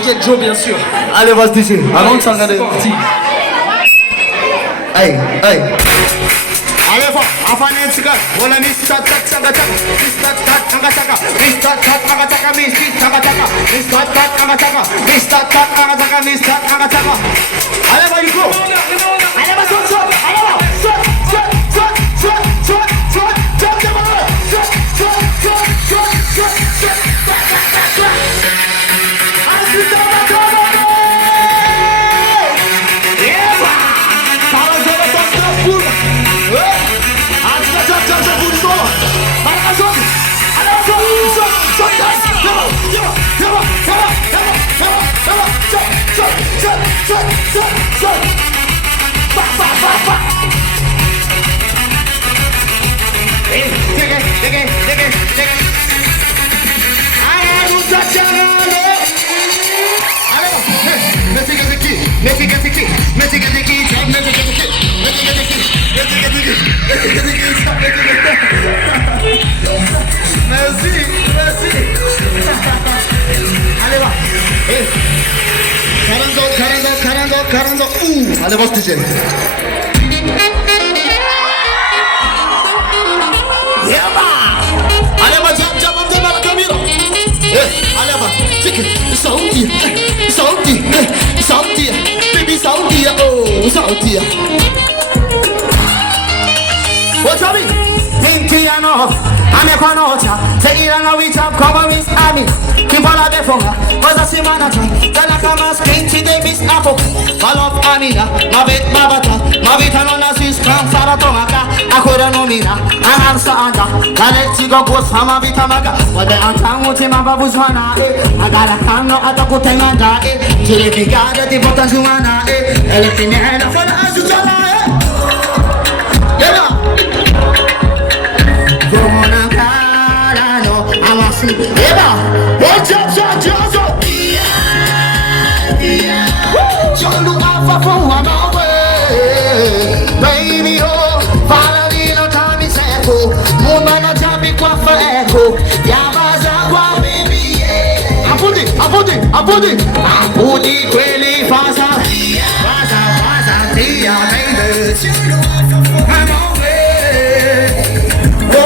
avec elle Joe bien sûr. Allez, vas-y, DJ. Avant de s'engager. C'est parti. Hey, hey. Allez, va, avant de se gâter, on a mis ça, tac, ça, tac, Mr. Tat, Anga Taka, Mr. Tat, Anga Taka, Mr. Anga Taka, Mr. Tat, Anga Taka, Mr. Tat, Anga Taka, Mr. Anga Taka. Allez, va, il faut. Allez, va, saute, saute, allez, va, saute, saute, saute, saute, saute, saute, saute, saute, saute, saute, saute, saute, saute. Allez, putain, Carando, allez, vas DJ. Allez, va, jab, on démarre la caméra. Allez, va, check it. Saudi, baby Saudi, oh, Saudi. What's up, Pintiano, Amepanocha, Tegirano, we chop, cover with Ami, Kimbola de Fonga, was a Simanata, Talakamas, Pinti Davis Apple, Fall of Amina, Mabit Mabata, Mabitano Sis, Saratonga, Akura Nomina, Anansa Anda, Kaletigo Post, Hamavitamaga, what the Antamutima Babuzwana, I got a cano at the Kutemanda, Jirigada, the Botanjumana, Elephant, for the Azutala. Eba, watch up, John look out for one away. Baby, oh, Valerino time is echo. Mumano Jambi Quafa echo. Yamaza, baby, yeah. Abudi, Quelly, Faza, dear baby. I'm away. Oh,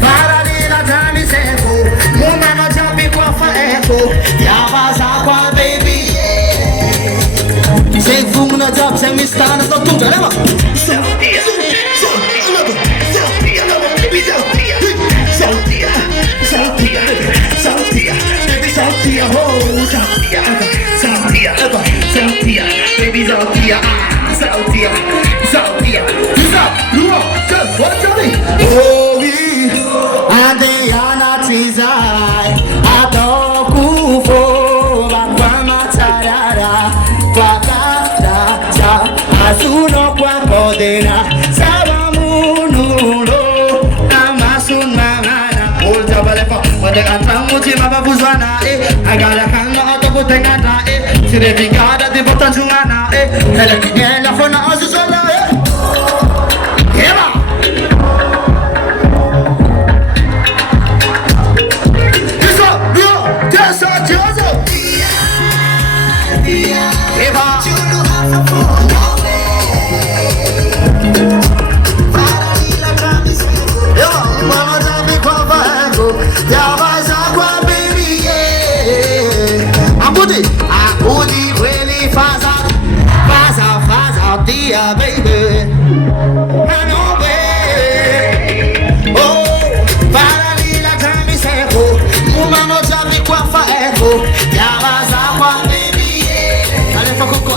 Valerino time is echo. Mumano Jambi Quafa echo. Yamaza, baby, yeah. Say, Fumuna Jab, say, Miss Tana, don't do that. I got a hand out of the Tangana, Sirigada, the Botanjumana, Helena for Nazuzola. Eva! Abudi, really faz out, dear baby. I know, baby. Oh, Paralila Grammy Seco, Mumano Jabi Quafa Echo, Yavaza, baby. Allez, for Coco,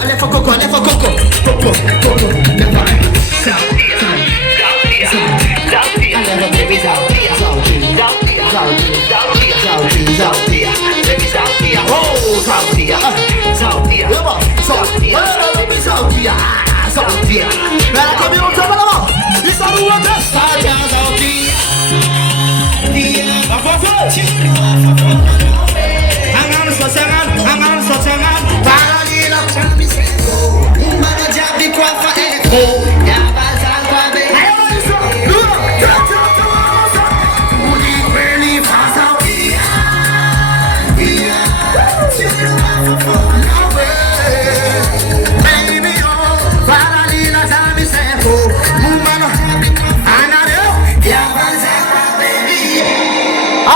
Hang on,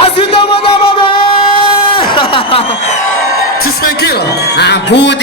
Ensuite, on va d'abord. Tu sais qui là? Un bout